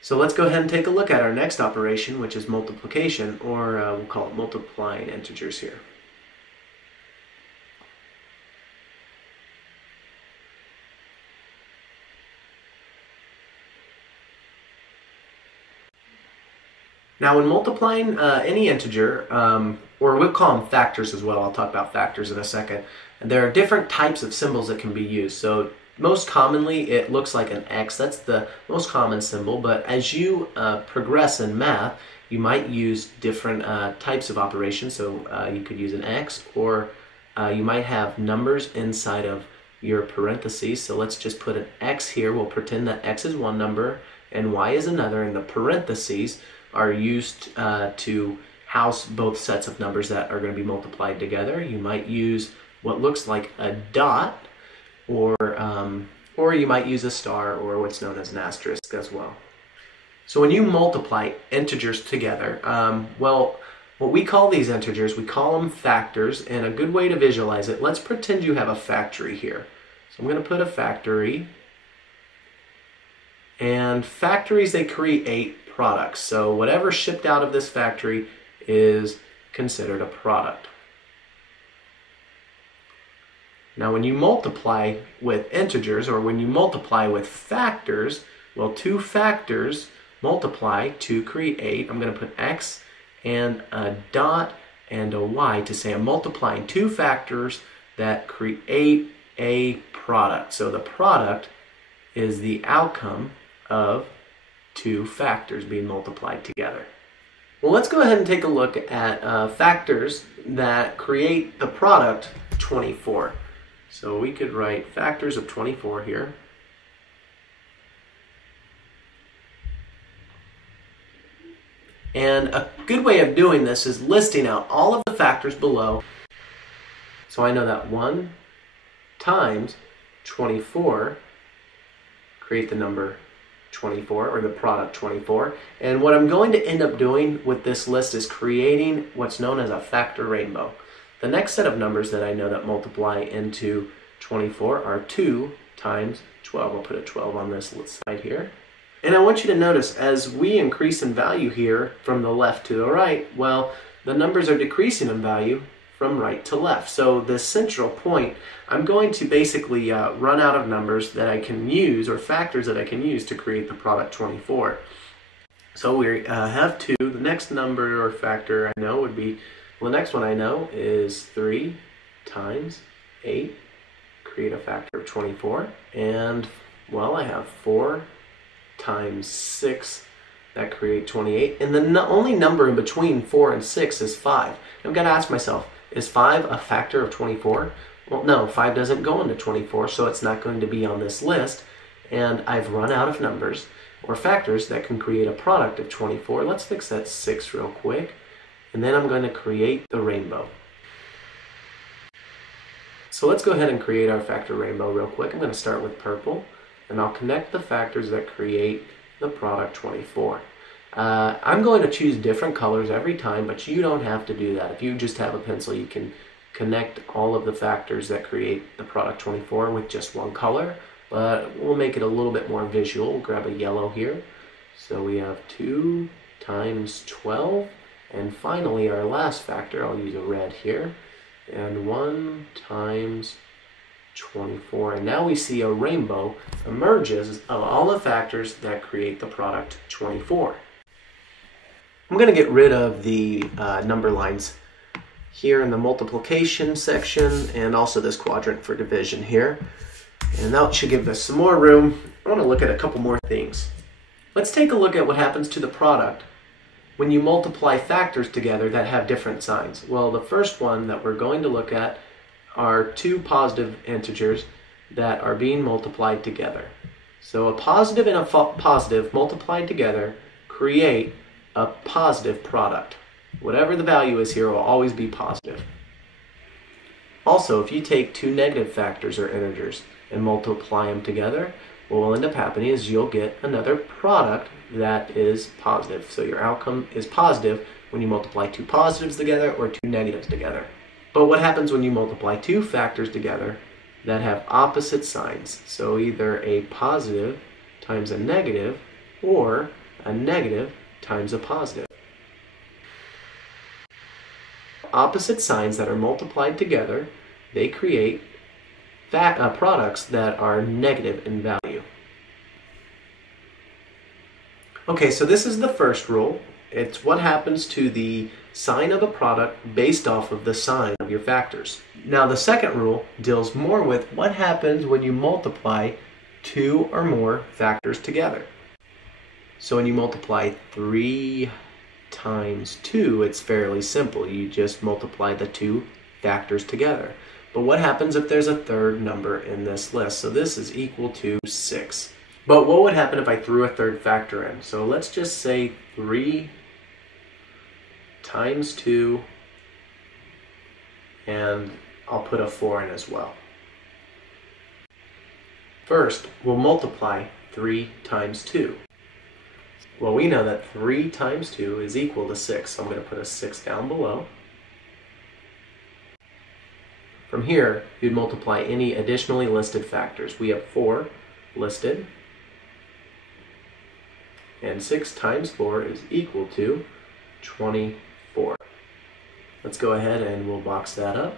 So let's go ahead and take a look at our next operation, which is multiplication, or we'll call it multiplying integers here. Now when multiplying any integer, or we'll call them factors as well, I'll talk about factors in a second, there are different types of symbols that can be used. So most commonly it looks like an X, that's the most common symbol, but as you progress in math, you might use different types of operations. So you could use an X, or you might have numbers inside of your parentheses. So let's just put an X here. We'll pretend that X is one number and Y is another, and the parentheses are used to house both sets of numbers that are going to be multiplied together. You might use what looks like a dot, or you might use a star, or what's known as an asterisk as well. So when you multiply integers together, well, what we call these integers, we call them factors, and a good way to visualize it, let's pretend you have a factory here. So I'm going to put a factory, and factories, they create products. So whatever shipped out of this factory is considered a product. Now when you multiply with integers, or when you multiply with factors, well, two factors multiply to create, I'm going to put X and a dot and a Y to say I'm multiplying two factors that create a product. So the product is the outcome of two factors being multiplied together. Well, let's go ahead and take a look at factors that create the product 24. So we could write factors of 24 here. And a good way of doing this is listing out all of the factors below. So I know that 1 times 24 create the number 24, or the product 24. And what I'm going to end up doing with this list is creating what's known as a factor rainbow. The next set of numbers that I know that multiply into 24 are 2 times 12. I'll put a 12 on this side here. And I want you to notice as we increase in value here from the left to the right, well, the numbers are decreasing in value from right to left. So the central point, I'm going to basically run out of numbers that I can use, or factors that I can use to create the product 24. So we have 2. The next number or factor I know would be, well, the next one I know is 3 times 8, create a factor of 24. And, well, I have 4 times 6, that create 28. And the only number in between 4 and 6 is 5. I've got to ask myself, is 5 a factor of 24? Well, no, 5 doesn't go into 24, so it's not going to be on this list. And I've run out of numbers or factors that can create a product of 24. Let's fix that 6 real quick. And then I'm going to create the rainbow. So let's go ahead and create our factor rainbow real quick. I'm going to start with purple, and I'll connect the factors that create the product 24. I'm going to choose different colors every time, but you don't have to do that. If you just have a pencil, you can connect all of the factors that create the product 24 with just one color, but we'll make it a little bit more visual. We'll grab a yellow here. So we have 2 times 12, and finally our last factor, I'll use a red here, and 1 times 24. And now we see a rainbow emerges of all the factors that create the product 24. I'm going to get rid of the number lines here in the multiplication section, and also this quadrant for division here. And that should give us some more room. I want to look at a couple more things. Let's take a look at what happens to the product when you multiply factors together that have different signs. Well, the first one that we're going to look at are two positive integers that are being multiplied together. So a positive and a positive multiplied together create a positive product. Whatever the value is here will always be positive. Also, if you take two negative factors or integers and multiply them together, what will end up happening is you'll get another product that is positive. So your outcome is positive when you multiply two positives together or two negatives together. But what happens when you multiply two factors together that have opposite signs? So either a positive times a negative, or a negative times a positive. Opposite signs that are multiplied together, they create products that are negative in value. Okay, so this is the first rule. It's what happens to the sign of a product based off of the sign of your factors. Now the second rule deals more with what happens when you multiply two or more factors together. So when you multiply 3 times 2, it's fairly simple. You just multiply the two factors together. But what happens if there's a third number in this list? So this is equal to 6. But what would happen if I threw a third factor in? So let's just say 3 times 2, and I'll put a 4 in as well. First, we'll multiply 3 times 2. Well, we know that 3 times 2 is equal to 6, so I'm going to put a 6 down below. From here, you'd multiply any additionally listed factors. We have 4 listed, and 6 times 4 is equal to 24. Let's go ahead and we'll box that up.